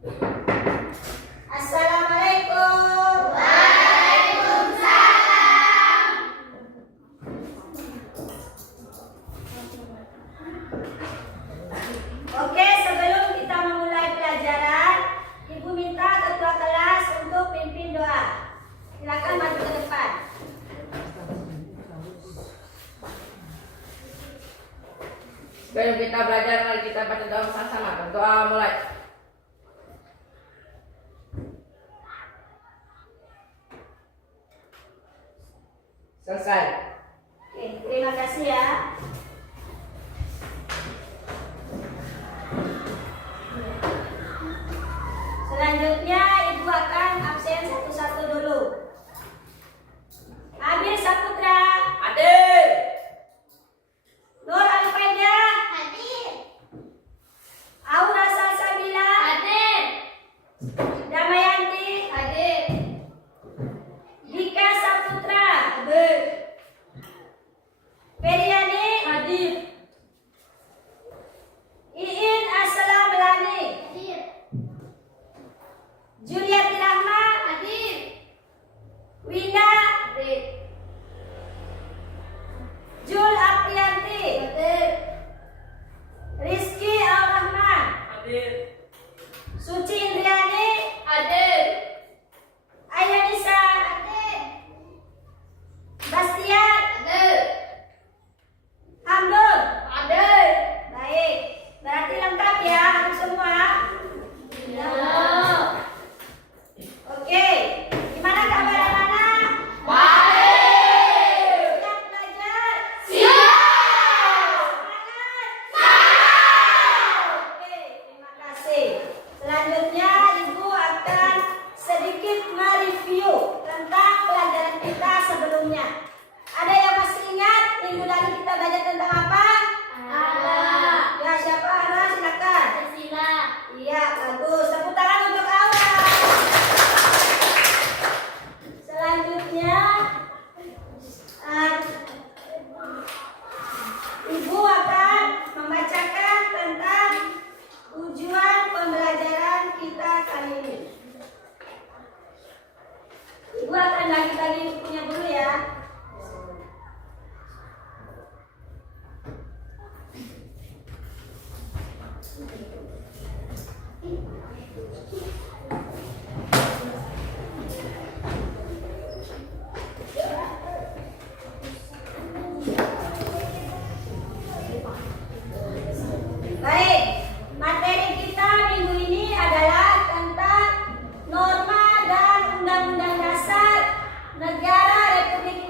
Assalamualaikum. Waalaikumsalam. Oke, sebelum kita memulai pelajaran, Ibu minta ketua kelas untuk pimpin doa. Silakan maju ke depan. Sebelum kita belajar, mari kita baca doa bersama-sama. Doa mulai. Selesai. Oke, terima kasih ya. Selanjutnya Ibu akan absen satu-satu dulu. Abil Saputra, Hadir. Nur Alfaida, Hadir. Aura Salsabila, Hadir. Damayanti, Hadir. Dika Saputra, Periani, Hadir. Iin Assalam Melani, Hadir. Juliati Rahma, Hadir. Winda, Hadir. Jul Aprianti, Hadir. Rizky Al-Rahman, Hadir. Suci Indriani, Hadir. Ayanisa, Hadir. Bastian, Hadir. Hamdul. Hadir. Baik, berarti lengkap ya harus semua. Ya. Oke, gimana kabar anak-anak? Baik. Siap belajar? Siap. Semangat? Oke, terima kasih. Selanjutnya Ibu akan sedikit mereview tentang pelajaran kita sebelumnya. Ada yang masih ingat minggu lalu kita belajar tentang apa? Ada. Ya, siapa? Ana, silakan. Sila. Iya, bagus. Tepuk tangan untuk Aura. Selanjutnya, Ibu akan membacakan tentang tujuan pembelajaran kita kali ini. Ibu akan bagi-bagi bukunya dulu ya. Baik, materi kita minggu ini adalah tentang norma dan undang-undang dasar Negara Republik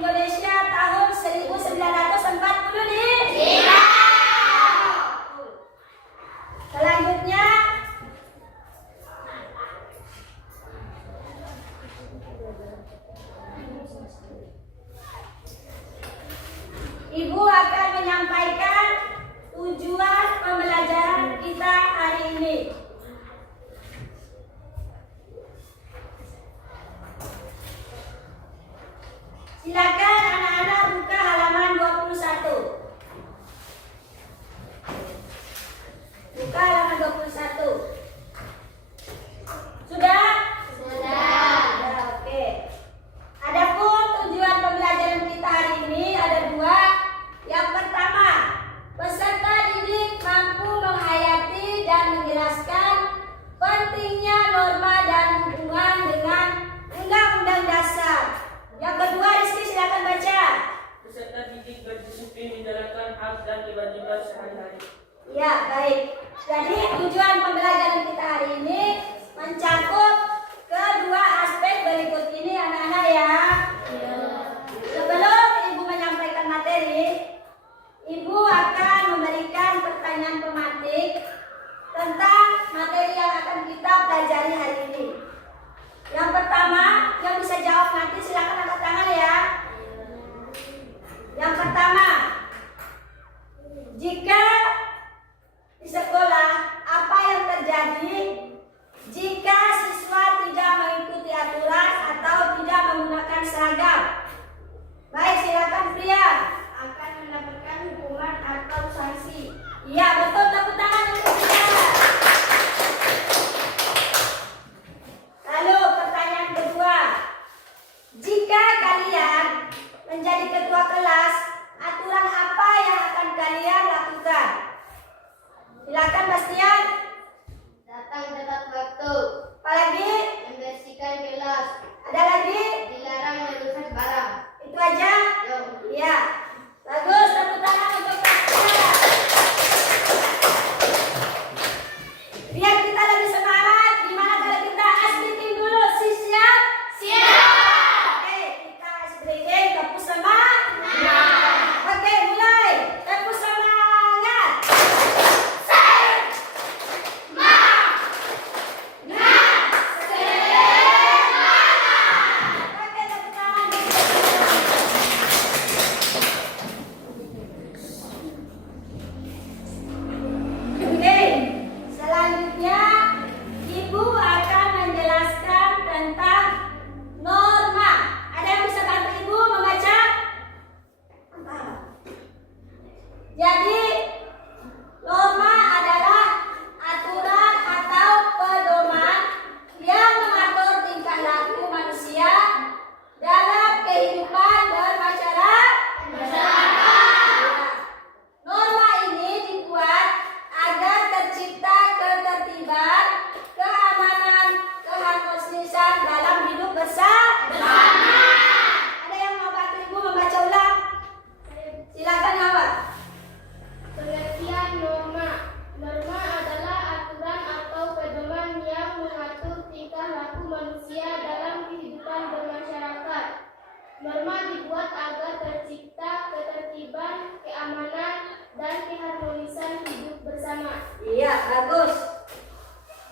membuat agar tercipta ketertiban, keamanan, dan keharmonisan hidup bersama. Iya, bagus.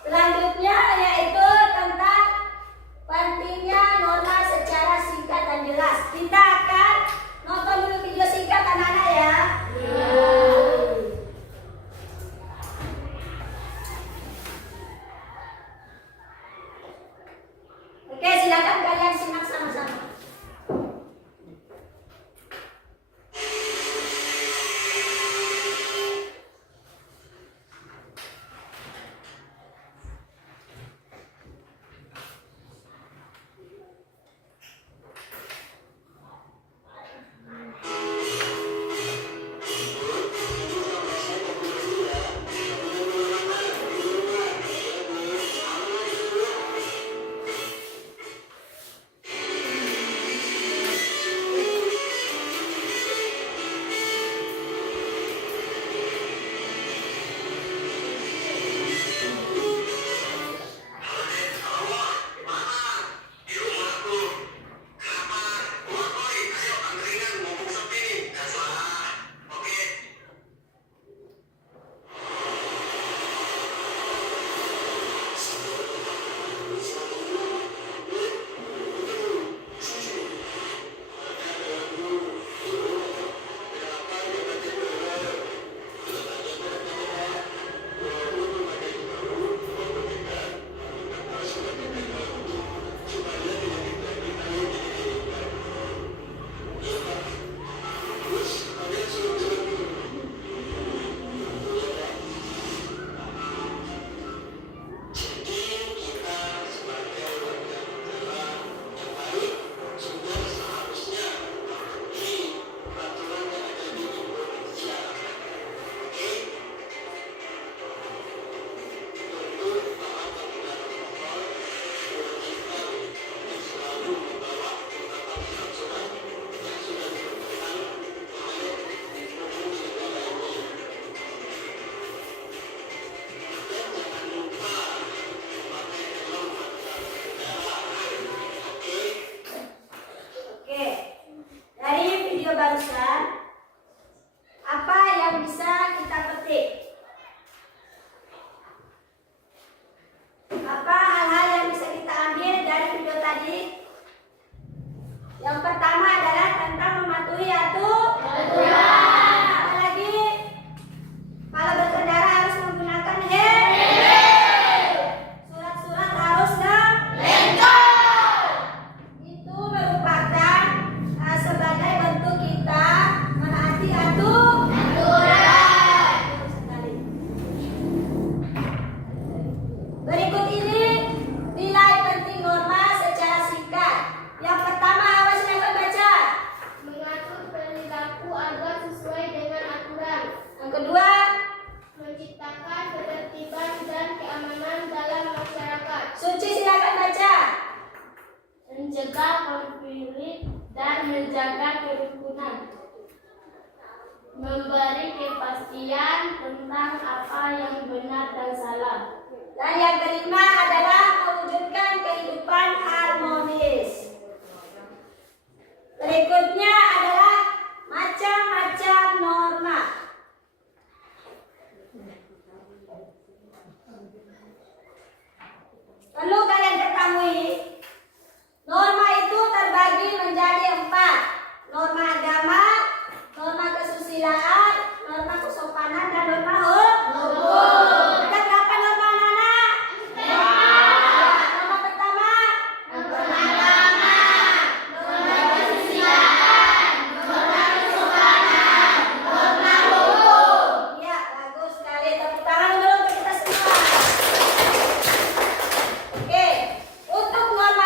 Selanjutnya yaitu tentang pentingnya norma secara singkat dan jelas. Kita akan nonton dulu video singkat anak-anak ya. Oke, silakan kalian simak sama-sama. barusan, apa yang bisa kita petik? Apa hal-hal yang bisa kita ambil dari video tadi? Yang pertama adalah tentang mematuhi aturan. Apa lagi? Kalau berkendara harus menggunakan helm. Surat-surat harus lengkap. Itu merupakan sebagai bentuk kita menaati aturan. Sekali. Berikut ini nilai penting norma secara singkat. Yang pertama, awas silakan baca. Mengatur perilaku agar sesuai dengan aturan. Yang kedua, Menciptakan ketertiban dan keamanan dalam masyarakat. Suci silakan baca. Mencegah konflik dan menjaga kerukunan. Memberi kepastian tentang apa yang benar dan salah. Dan yang kelima adalah mewujudkan kehidupan harmonis. Berikutnya adalah macam-macam norma. Perlu kalian ketahui, norma itu terbagi menjadi 4. Norma agama, norma kesusilaan, norma kesopanan, dan norma hukum. Ada berapa norma anak-anak? Norma pertama, norma agama, norma kesusilaan, norma kesopanan, norma hukum. Ya, bagus sekali. Tepuk tangan dulu untuk kita semua. Oke, untuk norma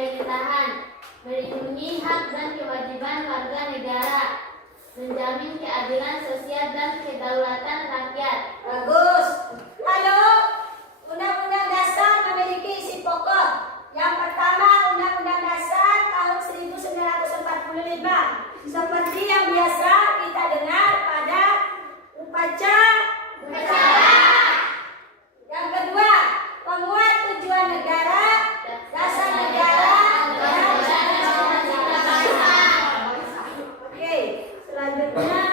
pemerintahan, melindungi hak dan kewajiban warga negara, menjamin keadilan sosial dan kedaulatan rakyat. Bagus. Lalu, Undang-Undang Dasar memiliki isi pokok. Yang pertama, Undang-Undang Dasar tahun 1945. Seperti yang biasa kita dengar pada upacara. Yang kedua, penguat tujuan negara, dasar negara, dan cita-cita bangsa. Oke, selanjutnya.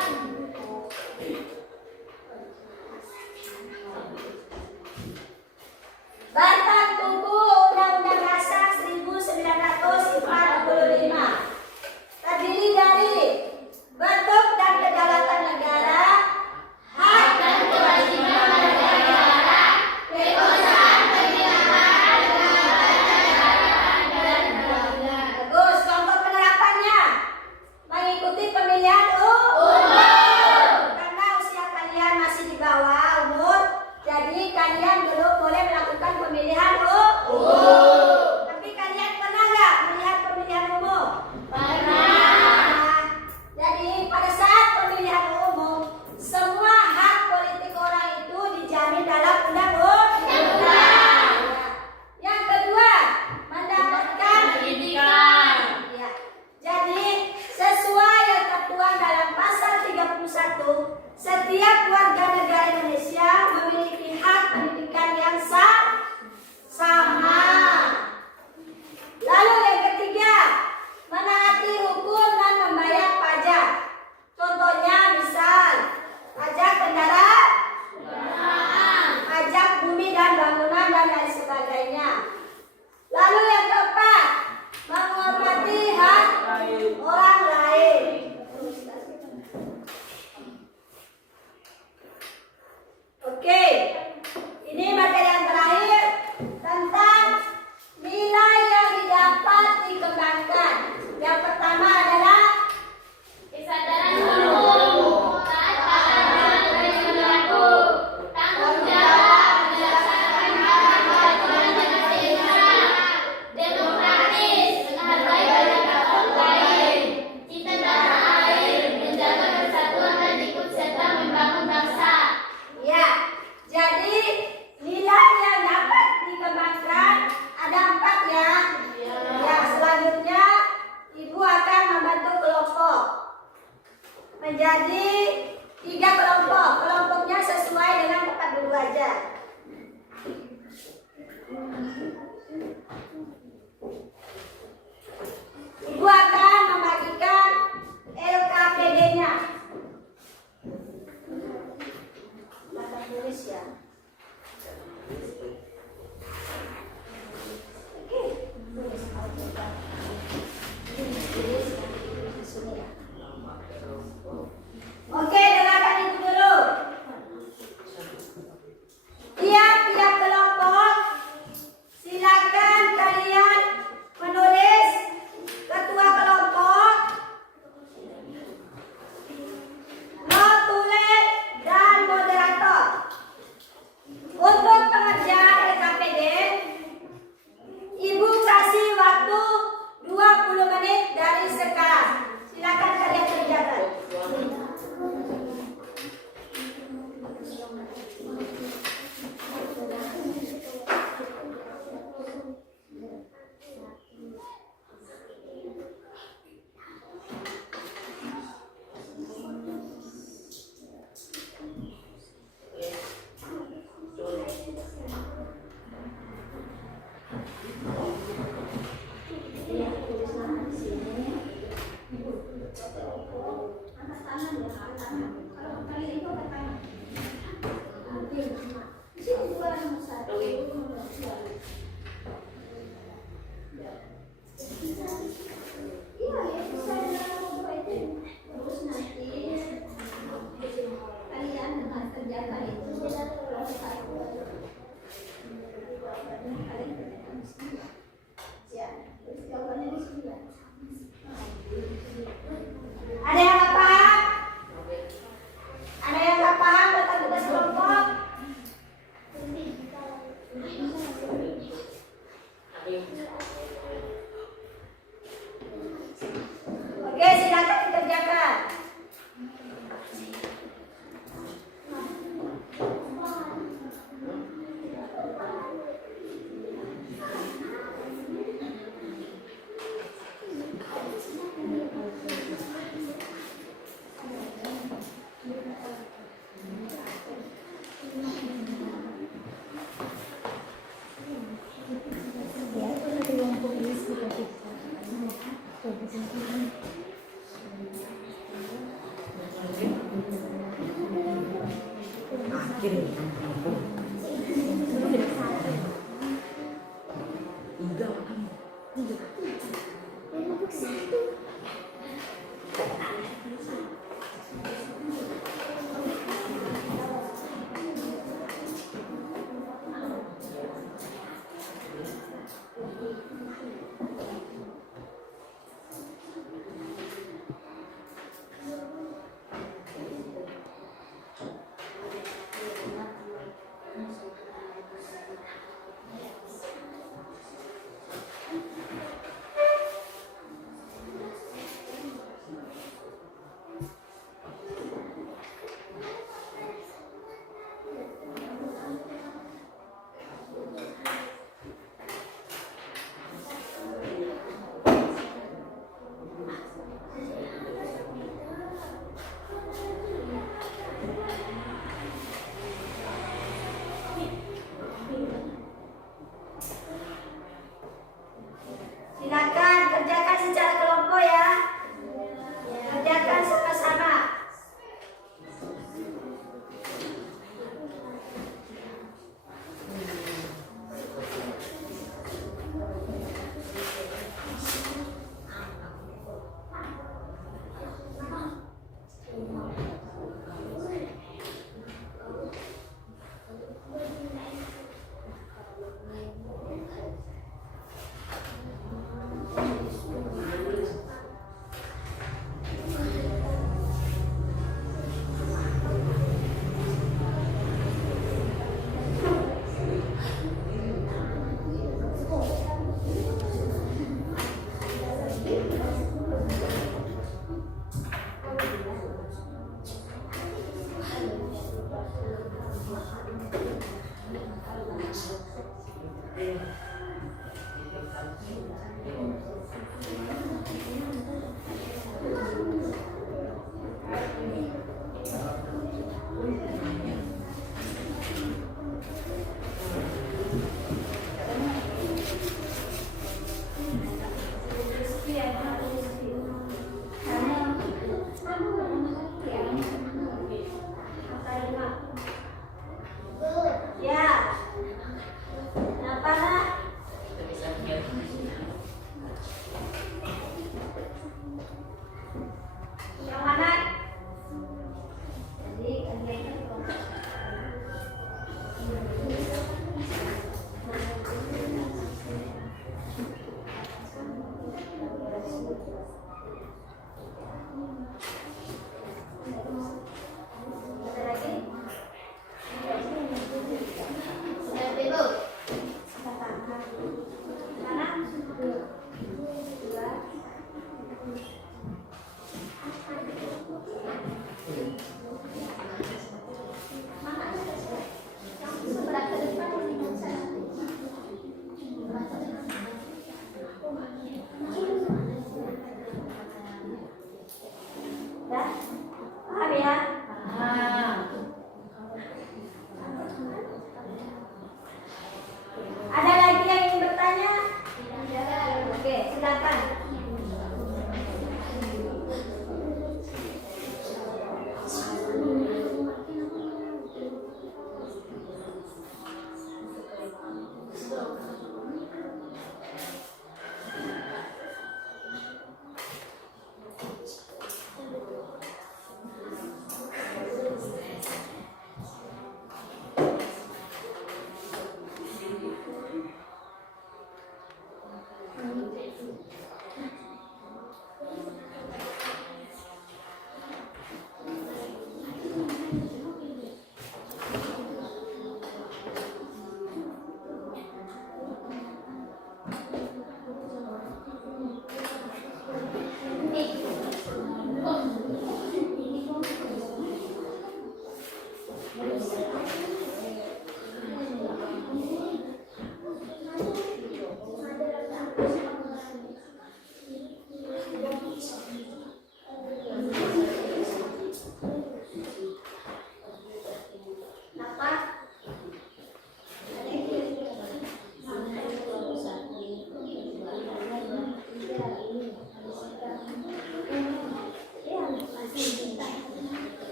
Batang tubuh Undang-Undang Dasar 1945 terdiri dari bentuk dan kedaulatan negara, hak dan kewajiban warga negara, kekuasaan pemerintahan dan bagus. Contoh penerapannya mengikuti pemilihan umum. Karena usia kalian masih di bawah umur, jadi kalian belum boleh melakukan pemilihan umum. Tapi kalian pernah nggak melihat pemilihan umum? Pernah. Jadi pada saat pemilihan umum, semua hak politik orang itu dijamin dalam undang-undang. Yang kedua, mendapatkan pendidikan. Ya. Jadi sesuai yang tertuang dalam pasal 31, setiap warga negara Indonesia memiliki hak pendidikan yang sama. Lalu yang ketiga, menaati hukum dan membayar pajak. Contohnya misal pajak kendaraan, pajak bumi dan bangunan dan lain sebagainya. Lalu yang keempat, menghormati hak orang lain. Oke, ini materi yang terakhir tentang nilai yang didapat dikembangkan. Yang pertama adalah Kesadaran umum, taat pada aturan yang berlaku, tanggung jawab berdasarkan hak dan kewajiban masing-masing, demokratis, menghargai pendapat orang lain, cinta tanah air, menjaga persatuan dan ikut serta membangun bangsa. ya. Jadi nilai yang dapat dikembangkan ada 4 ya. Ya, selanjutnya Ibu akan membentuk kelompok menjadi 3 kelompok. Kelompoknya sesuai dengan tempat dulu aja. Ibu akan membagikan LKPD-nya. Akan tulis ya. Oke, tulis aja. Oke, dengarkan Ibu dulu. Tiap-tiap kelompok silakan kalian menulis ketua kelompok, notulen dan moderator. Untuk pengerjaan LKPD, Ibu kasih waktu 20 menit dari sekarang. Silakan kalian kerjakan. Ada yang nggak paham? Ada yang nggak paham tentang tugas kelompok?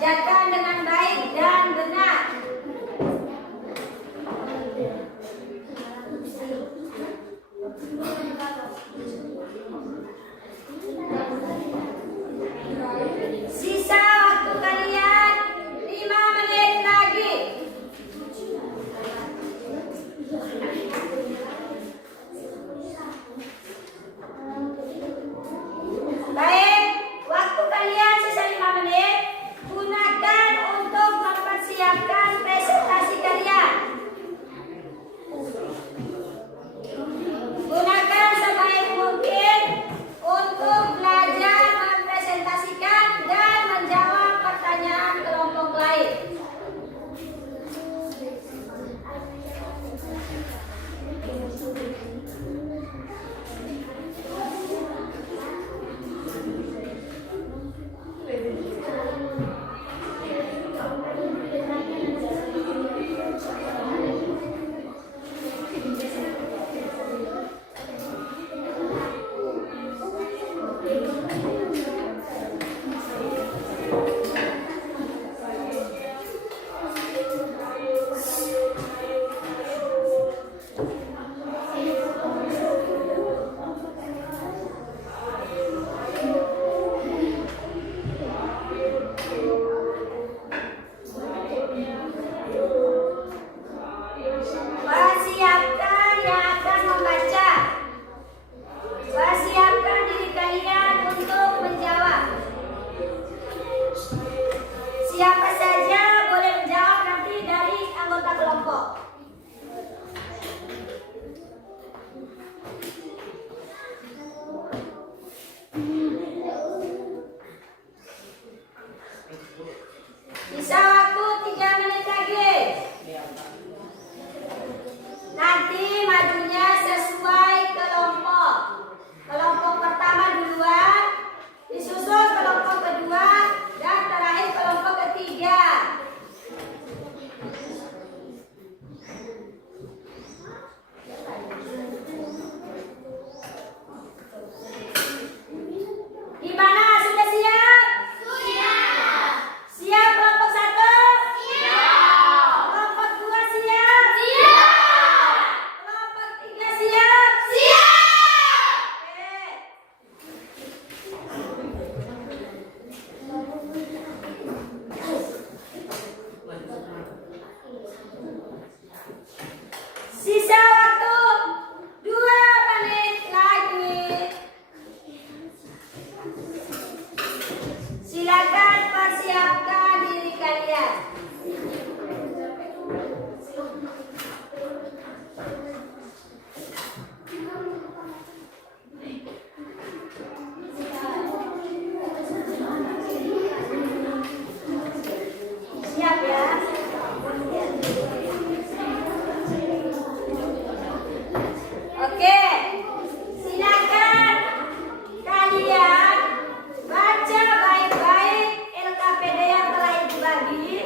Kerjakan dengan baik dan benar. Sisa waktu kalian 5 menit lagi. Baik, waktu kalian sisa 5 menit. Gunakan untuk mempersiapkan presentasi kalian. Gunakan sebaik mungkin untuk belajar mempresentasikan dan menjawab pertanyaan kelompok lain. Persiapkan yang akan membaca. Persiapkan diri kalian untuk menjawab. Siapa saja boleh menjawab nanti dari anggota kelompok. Sisa waktu 3 menit lagi. Nanti majunya sesuai kelompok. Kelompok pertama duluan, disusul kelompok kedua, dan terakhir kelompok ketiga. Gimana? Sudah siap? Siap. Siap kelompok 1? Siap. Kelompok 2 siap? Siap. Kelompok 3 siap? Siap. Sisa waktu 2 menit lagi. Silakan persiapkan diri kalian. Siap ya? Oke, silakan kalian baca baik-baik LKPD yang telah Ibu bagi.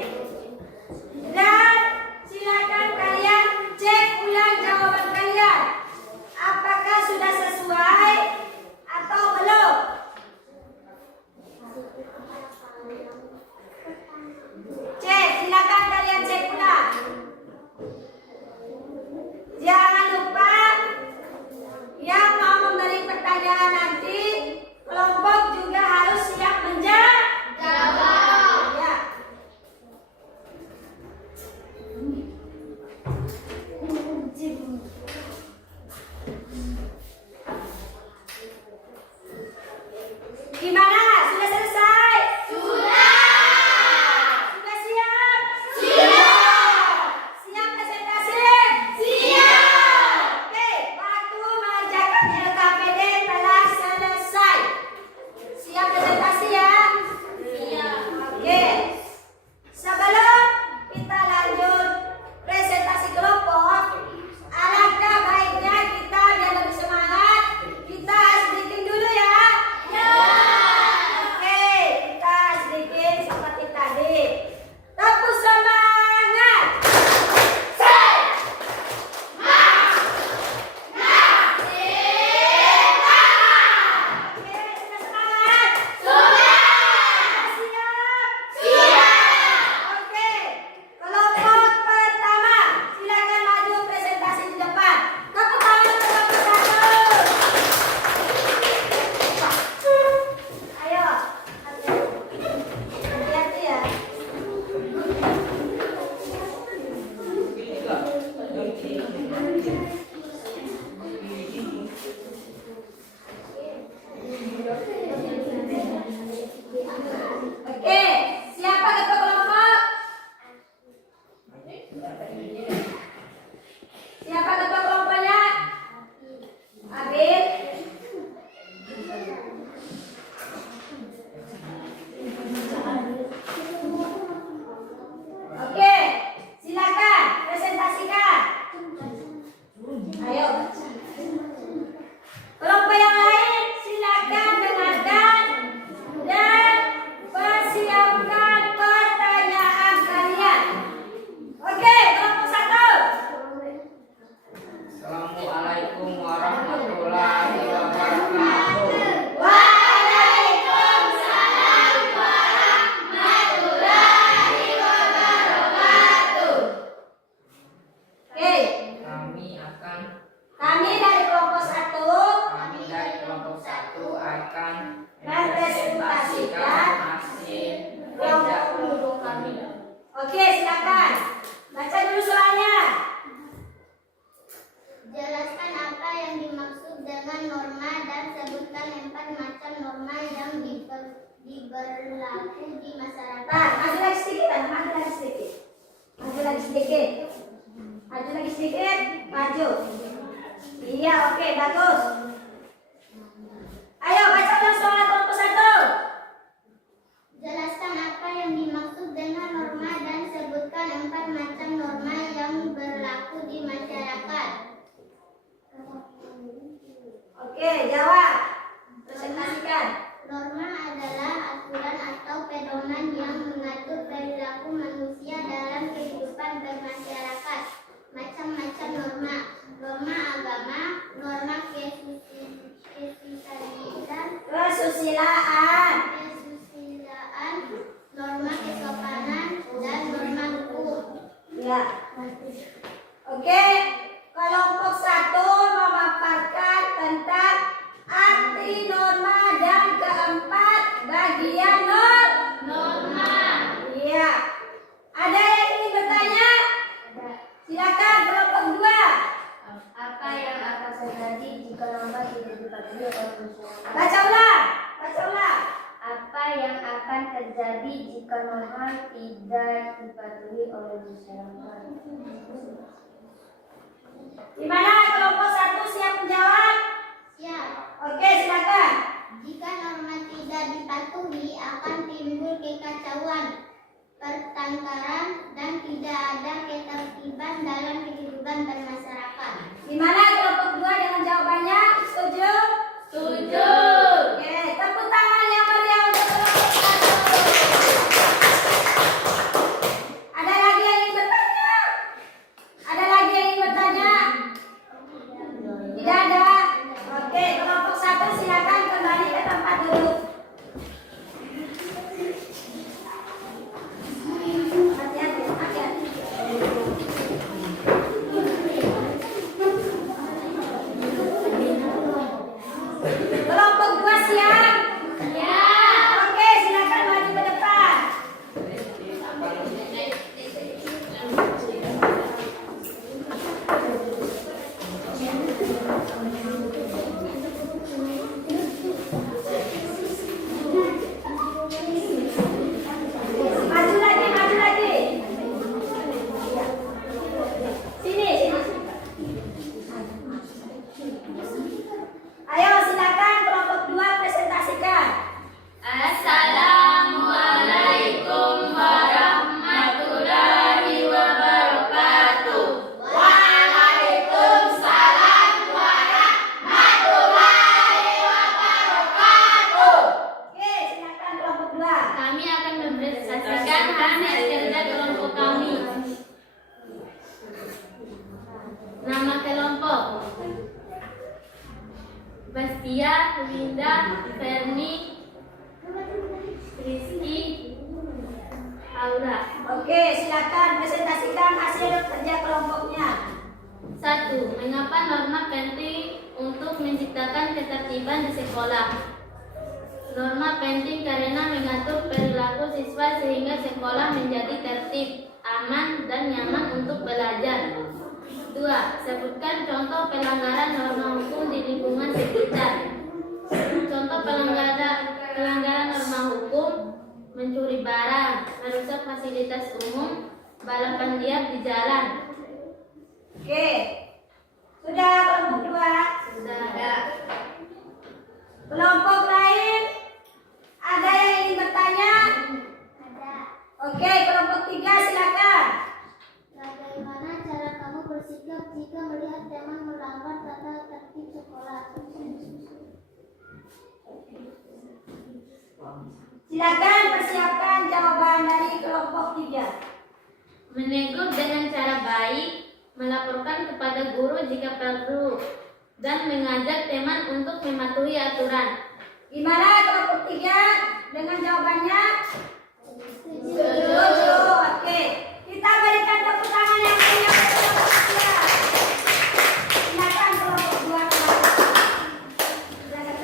silakan. Baca dulu soalnya. Jelaskan apa yang dimaksud dengan norma dan sebutkan 4 macam norma yang diberlaku di masyarakat. Nah, maju lagi sedikit, maju lagi sedikit. Maju lagi sedikit. Maju lagi sedikit, maju. Iya, oke, bagus. Ayo baca ulang soal kelompok 1. Jelaskan apa yang dimaksud dengan norma dan sebutkan 4 macam norma yang berlaku di masyarakat. Oke, jawab. Presentasikan. Norma adalah aturan atau pedoman yang mengatur perilaku manusia dalam kehidupan bermasyarakat. Macam-macam norma. Norma agama, norma Kesusilaan. norma kesopanan, dan norma hukum. Ya. Oke, kelompok 1 memaparkan tentang arti norma dan keempat bagian norma. Iya. Ada yang ingin bertanya? Silakan kelompok 2. Apa yang akan terjadi jika norma tidak dipatuhi oleh masyarakat? Baca ulang. Baca ulang. Apa yang akan terjadi jika norma tidak dipatuhi oleh masyarakat? Gimana kelompok 1 siap menjawab? Siap. Oke, silakan. Jika norma tidak dipatuhi akan timbul kekacauan, pertengkaran, dan tidak ada ketertiban dalam kehidupan bermasyarakat. Gimana kelompok 2 dengan jawabannya? Setuju? Setuju. Oke, tepuk tangan yang meriah untuk kelompok 1. Ada lagi yang ingin bertanya? Ada lagi yang ingin bertanya? Tidak ada? Oke, kelompok 1 silakan kembali ke tempat duduk. Hati-hati, hati-hati. Kelompok 2 siap? Oke, silakan maju ke depan. Maju lagi, maju lagi. Sini, sini. Ayo silakan kelompok 2 presentasikan. Assalamualaikum warahmatullahi wabarakatuh. Waalaikumsalam warahmatullahi wabarakatuh. Oke, silakan kelompok 2. Kami akan mempresentasikan hasil kerja kelompok kami. Nama kelompok: Bastia, Linda, Ferni, Rizky, Aura. Oke, silakan presentasikan hasil kerja kelompoknya. 1. Mengapa norma penting untuk menciptakan ketertiban di sekolah? Norma penting karena mengatur perilaku siswa sehingga sekolah menjadi tertib, aman, dan nyaman untuk belajar. 2. Sebutkan contoh pelanggaran norma hukum di lingkungan sekitar. Contoh pelanggaran norma hukum: mencuri barang, merusak fasilitas umum, balapan liar di jalan. Oke. Sudah kelompok 2? Sudah. Kelompok lain? Ada yang ingin bertanya? Ada. Oke, kelompok 3 silakan. Bagaimana cara kamu bersikap jika melihat teman melanggar tata tertib sekolah? Silakan persiapkan jawaban dari kelompok 3. Menegur dengan cara baik, melaporkan kepada guru jika perlu, dan mengajak teman untuk mematuhi aturan. Gimana kelompok 3 dengan jawabannya? Setuju. Oke. Kita berikan tepuk tangan yang meriah untuk kelompok 3. Silakan kelompok 2 kembali. Silakan.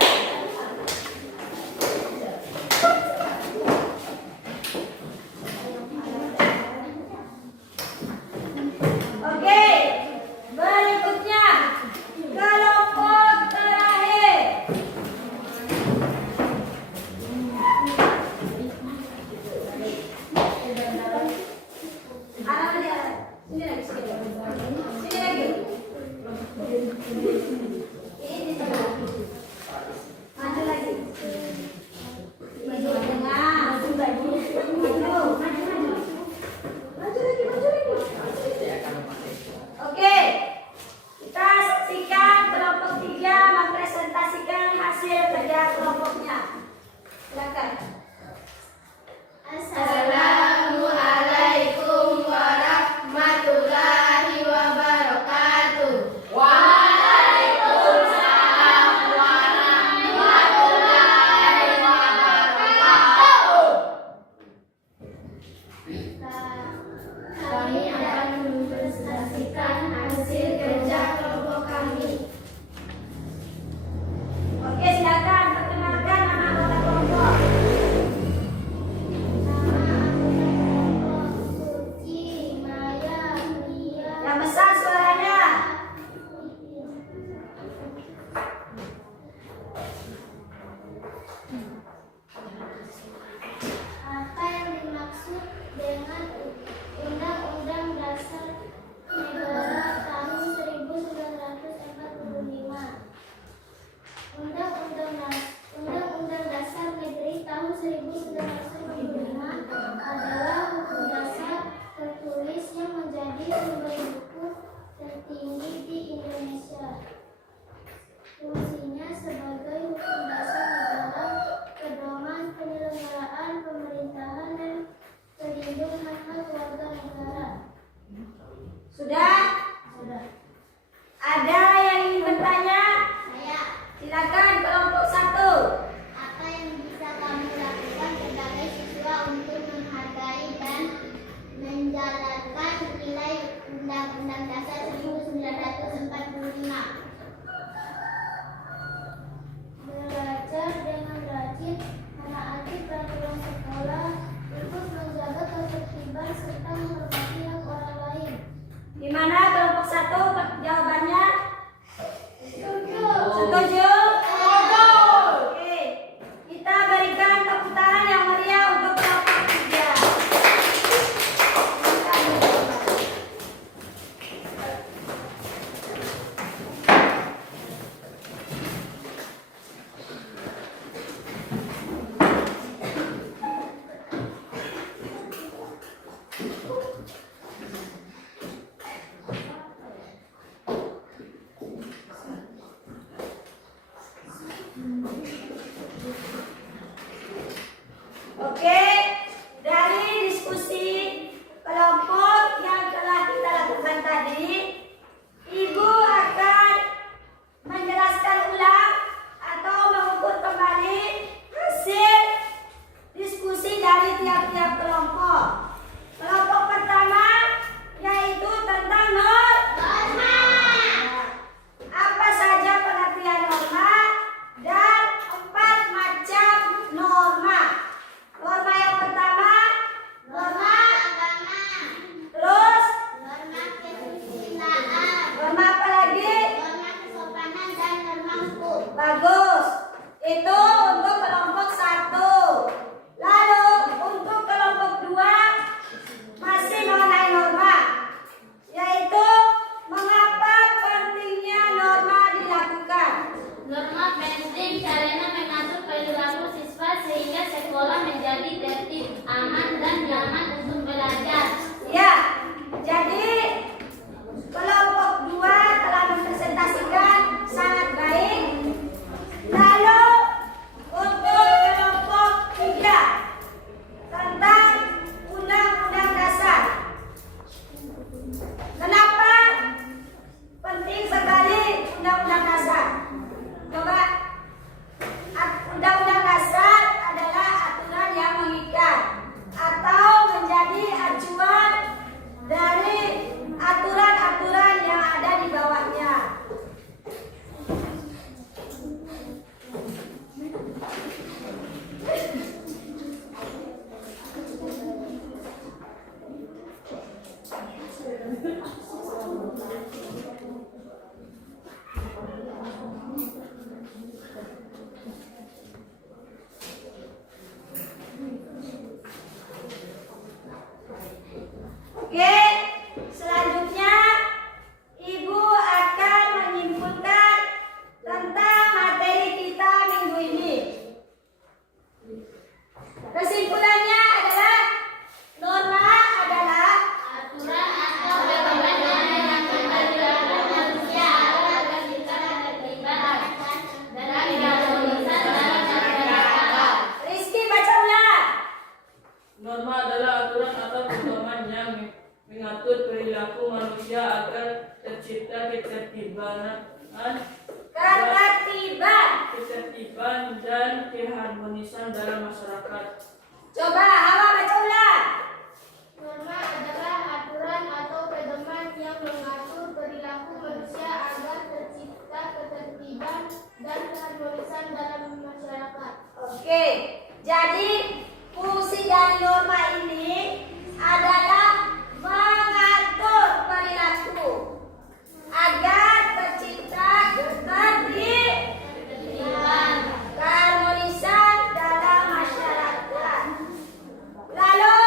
Sini lagi, sini lagi. Sini lagi. Ini di sebelah. Maju lagi. Maju tengah. Maju lagi. Maju. Maju lagi, maju lagi. Oke. Kita saksikan kelompok 3 mempresentasikan hasil kerja kelompoknya. Silakan. Assalamualaikum warahmatullahi wabarakatuh. Waalaikumsalam warahmatullahi wabarakatuh. Kami akan mempresentasikan hasil kerja kelompok kami. Oke, silakan perkenalkan nama anggota kelompok. Suci, Maya, Ria. Yang besar suaranya. Apa yang dimaksud dengan Undang-Undang Dasar Negara tahun 1945? Undang-Undang Dasar Negeri tahun 1945 adalah hukum dasar tertulis yang menjadi sumber hukum tertinggi di Indonesia. Fungsinya sebagai hukum dasar negara, pedoman penyelenggaraan pemerintahan dan pelindung hak-hak warga negara. Sudah? Sudah. Ada yang ingin bertanya? Saya, Silakan kelompok 1. apa yang bisa kami lakukan sebagai siswa untuk menghargai dan menjalankan nilai Undang-Undang Dasar 1945? Belajar dengan rajin, menaati peraturan sekolah, ikut menjaga ketertiban serta menghormati hak orang lain. Di mana kelompok 1 jawabannya? Setuju? Oke. Kita berikan tepuk tangan yang meriah untuk kelompok 3. Oke, dari diskusi kelompok yang telah kita lakukan tadi, Ibu akan menjelaskan ulang atau mengukur kembali hasil diskusi dari tiap-tiap kelompok. Kelompok pertama yaitu tentang norma. Apa saja pengertian norma dan 4 macam norma. Norma yang pertama, norma Agama, terus norma kesusilaan, norma apa lagi? norma kesopanan dan norma hukum. Bagus. Itu untuk kelompok 1. Lalu untuk kelompok 2 masih mengenai norma, yaitu mengapa pentingnya norma dilakukan. Norma penting karena mengatur perilaku siswa sehingga sekolah menjadi tertib, aman dan nyaman untuk belajar. Ya, jadi kelompok 2 telah mempresentasikan sangat baik. Lalu untuk kelompok 3 tentang Undang-Undang Dasar. Kenapa penting sekali Undang-Undang Dasar? Coba, Undang-Undang Dasar adalah aturan yang mengikat atau menjadi acuan dari aturan-aturan yang ada di bawahnya. Oke, selanjutnya mengatur perilaku manusia agar tercipta ketertiban dan keharmonisan dalam masyarakat. Coba Hawa baca ulang. Norma adalah aturan atau pedoman yang mengatur perilaku manusia agar tercipta ketertiban dan keharmonisan dalam masyarakat. Oke, jadi fungsi dari norma ini adalah mengatur perilaku agar tercipta ketertiban, keharmonisan dalam masyarakat. Lalu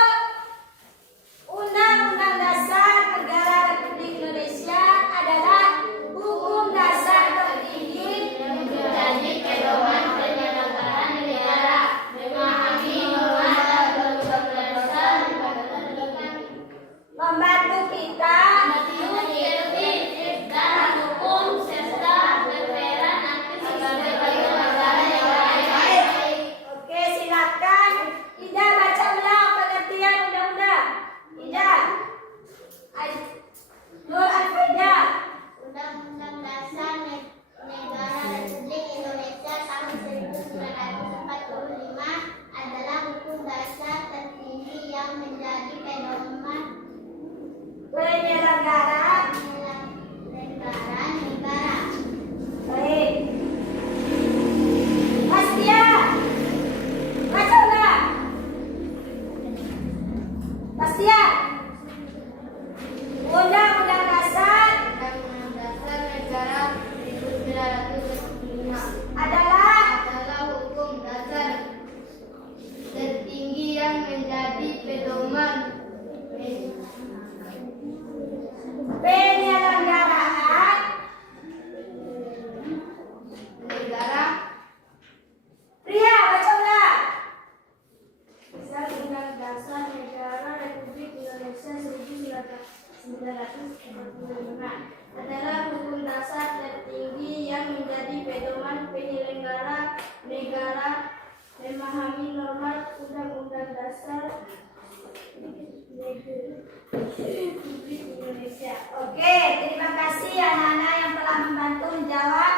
Undang-Undang Dasar Negara Republik Indonesia adalah hukum dasar tertinggi Yang menjadi pedoman penyelenggaraan negara, memahami norma dan undang-undang dasar membantu kita tertib dan hukum serta berperan aktif sebagai bagian negara yang baik. Oke, silakan Ida baca ulang pengertian undang-undang. Ida. Nur Al-Faida. Undang-Undang Dasar Negara Republik Indonesia tahun 1945 adalah hukum dasar tertinggi yang menjadi pedoman Penyelenggara. penyelenggaraan negara. Baik. Pastia. Baca ulang. Pastia. Undang-Undang Dasar Undang-Undang Dasar Negara 1945 adalah hukum dasar tertinggi yang menjadi pedoman penyelenggaraan negara. Pria, baca ulang. Undang-Undang Dasar Negara Republik Indonesia 1945 adalah hukum dasar tertinggi yang menjadi pedoman penyelenggara negara, memahami norma Undang-Undang Dasar Republik Indonesia. Oke, terima kasih anak-anak yang telah membantu menjawab.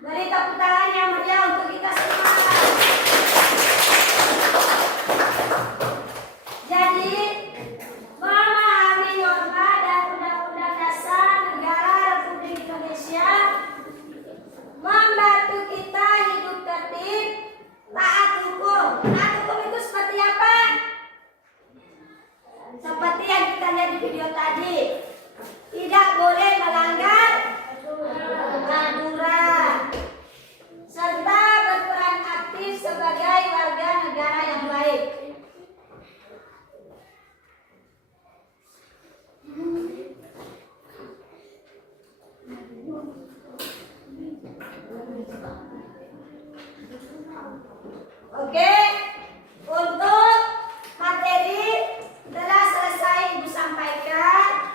Beri tepuk tangan yang meriah untuk kita semua. Jadi, memahami norma dan undang-undang dasar negara Republik Indonesia membantu kita hidup tertib, taat hukum. Taat hukum itu seperti apa? Seperti yang kita lihat di video tadi, tidak boleh melanggar aturan serta berperan aktif sebagai warga negara yang baik. Oke, untuk materi telah selesai Ibu sampaikan.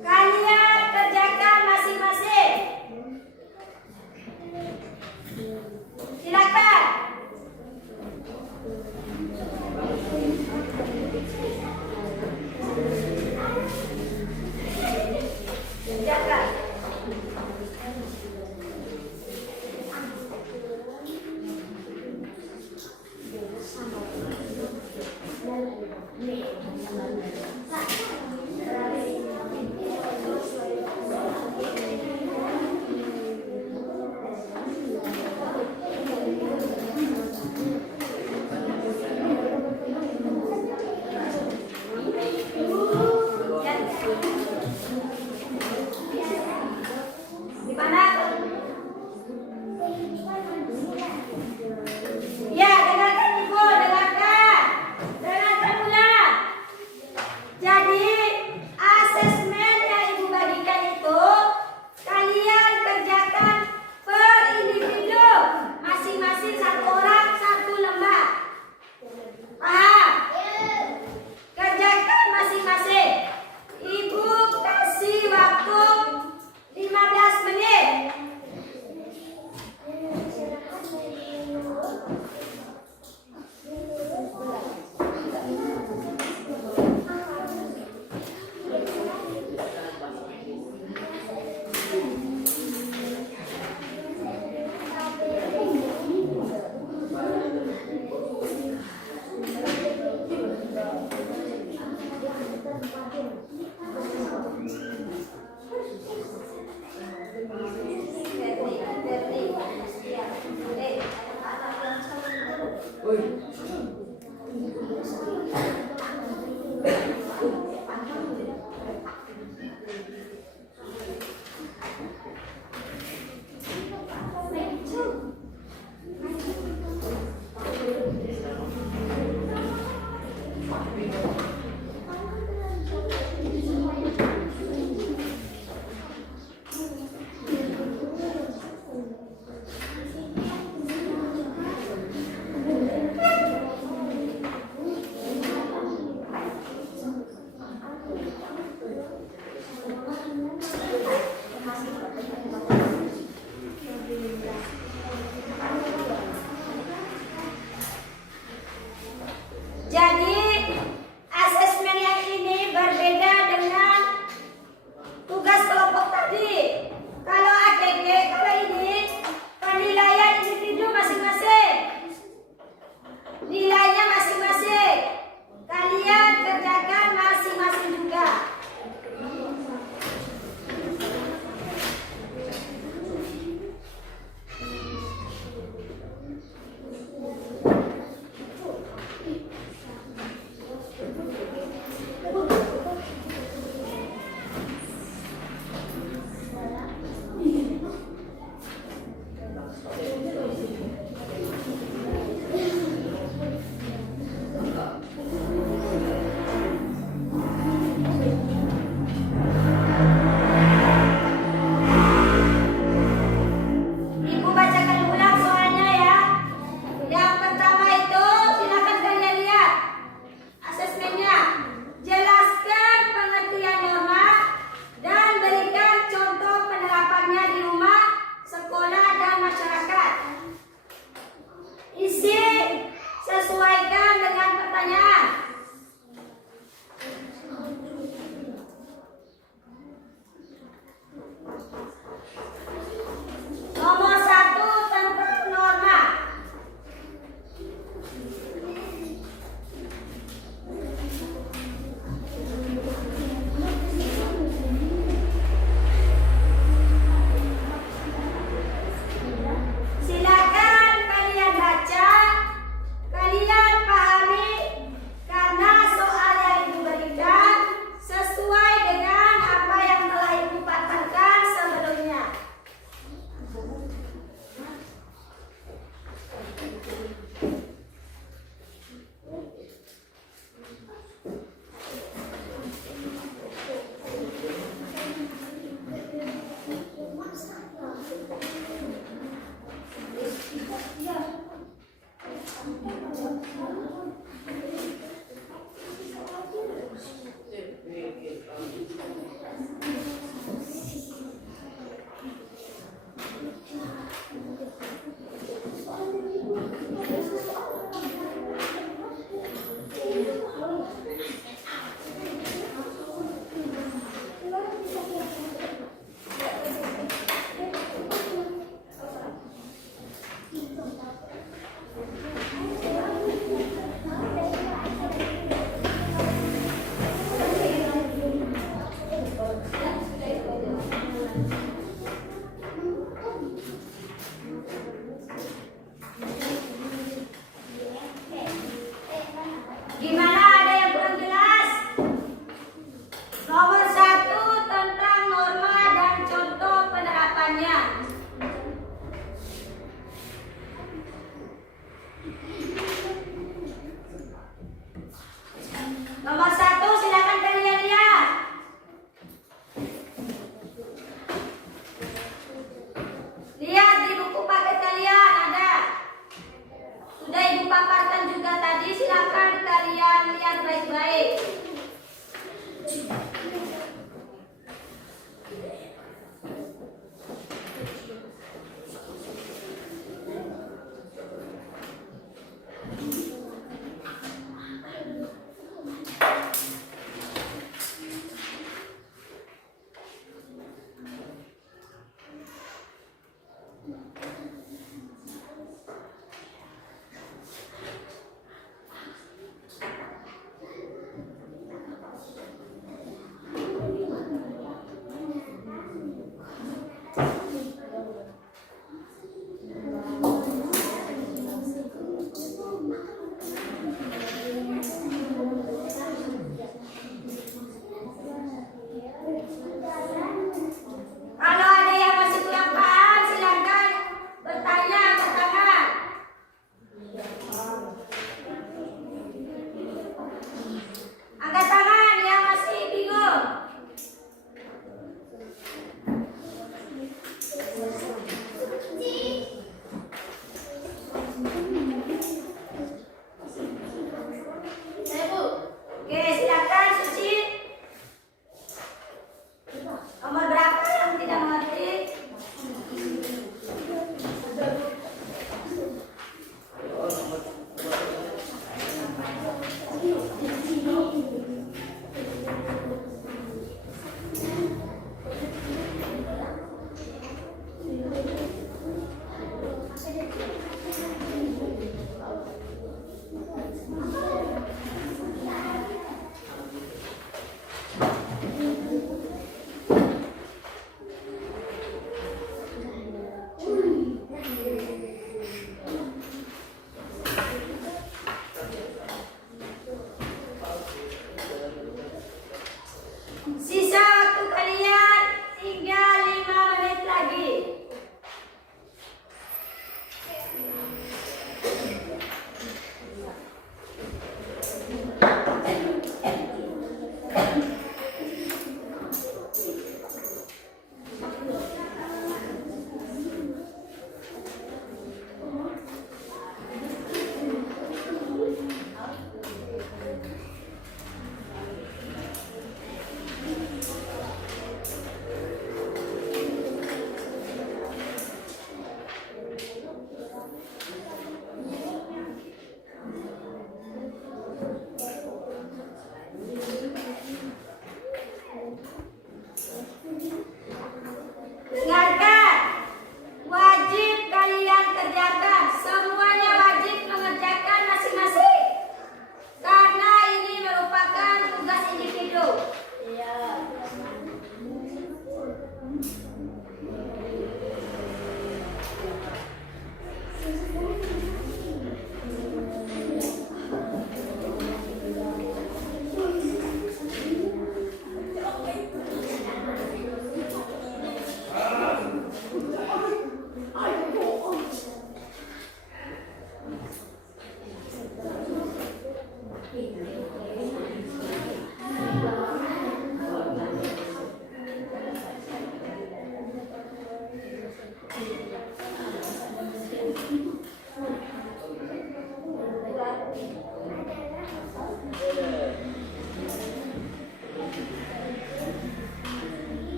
Kalian kerjakan masing-masing. Silakan. Kerjakan.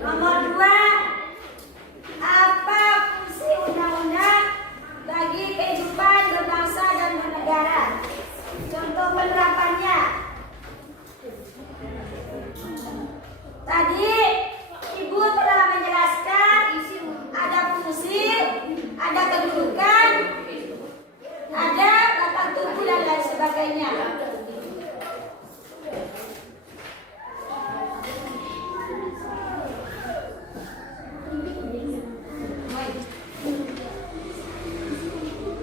Nomor 2, apa fungsi undang-undang bagi kehidupan berbangsa dan bernegara? Contoh penerapannya. Tadi Ibu telah menjelaskan ada fungsi, ada kedudukan, ada batang tubuh dan lain sebagainya.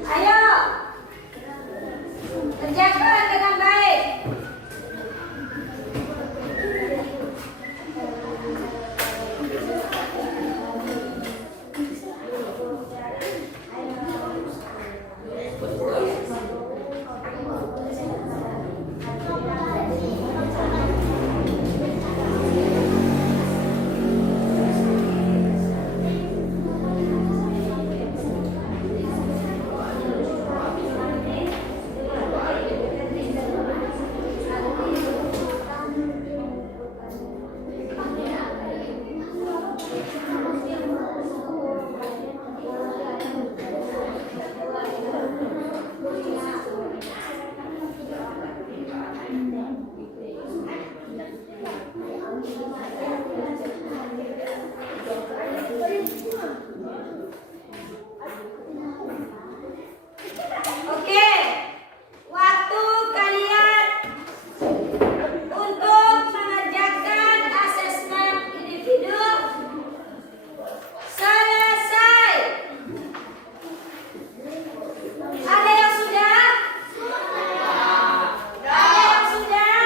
Ayo, kerjakan dengan baik. Oke, waktu kalian untuk mengerjakan asesmen individu selesai. Ada yang sudah? Ada yang sudah?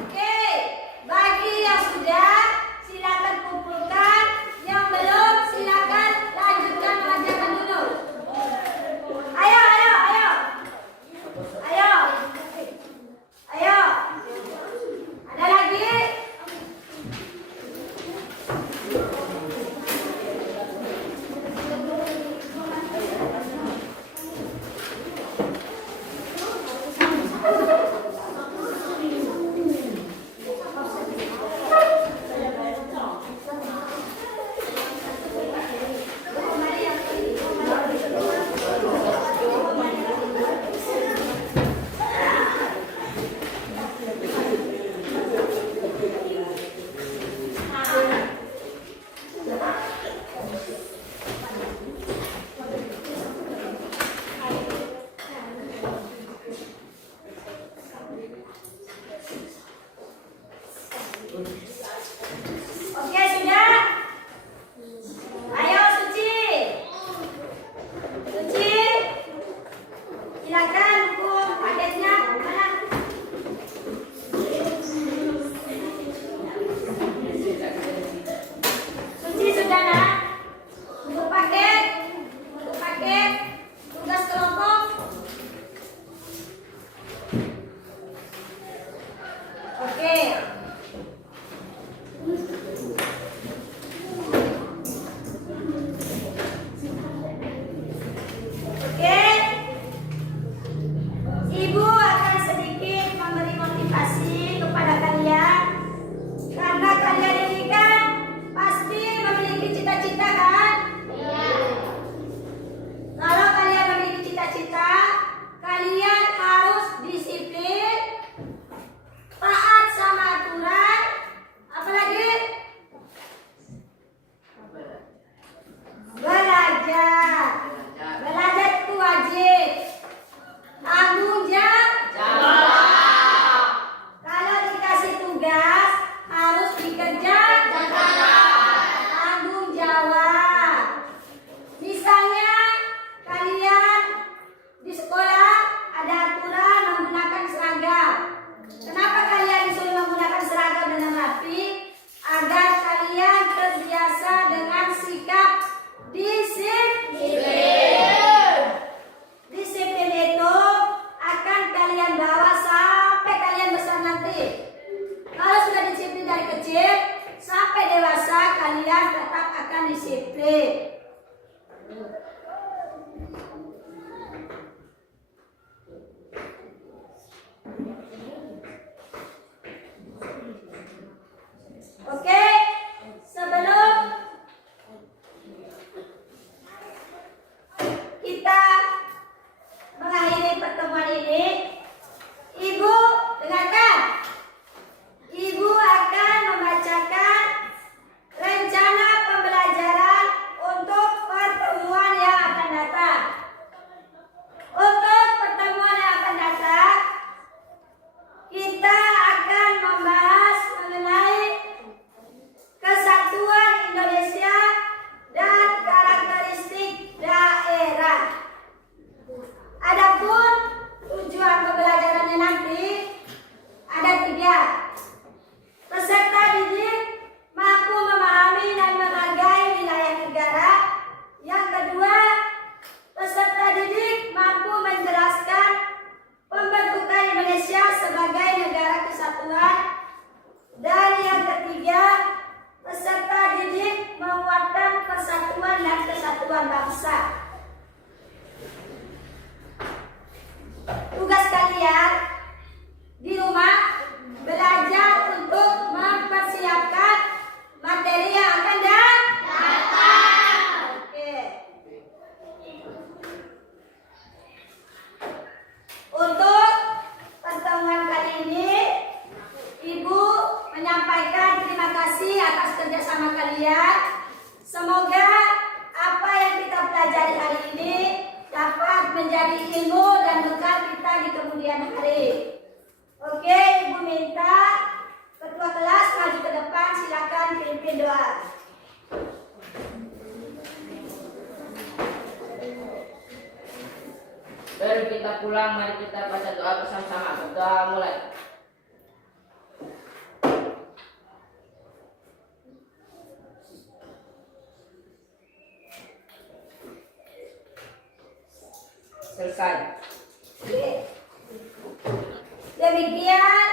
Oke, bagi yang sudah silakan kumpulkan, yang belum silakan lanjutkan mengerjakan dulu. Ayo, ayo, ayo. Ayo. Ayo. Ada lagi? Oke, sudah? Ayo, Suci. Suci. Silakan buku paketnya mana? Suci sudah nak? Buku paket, tugas kelompok. Oke. Oke. Ibu akan sedikit memberi motivasi kepada kalian karena kalian ini kan pasti memiliki cita-cita kan? Iya. Kalau kalian memiliki cita-cita, kalian harus disiplin, taat sama aturan, apalagi belajar. Belajar itu wajib. Tanggung jawab. Kalau dikasih tugas harus dikerjakan. Tanggung jawab. Misalnya kalian di sekolah ada aturan menggunakan seragam. Kenapa kalian disuruh menggunakan seragam dengan rapi? Agar kalian terbiasa dengan sikap disiplin. Disiplin itu akan kalian bawa sampai kalian besar nanti. Kalau sudah disiplin dari kecil sampai dewasa, kalian tetap akan disiplin. Oke. sekalian, semoga apa yang kita pelajari hari ini dapat menjadi ilmu dan bekal kita di kemudian hari. Oke, Ibu minta ketua kelas maju ke depan, silakan pimpin doa. Baru kita pulang, mari kita baca doa bersama-sama. Berdoa mulai. Selesai. Demikian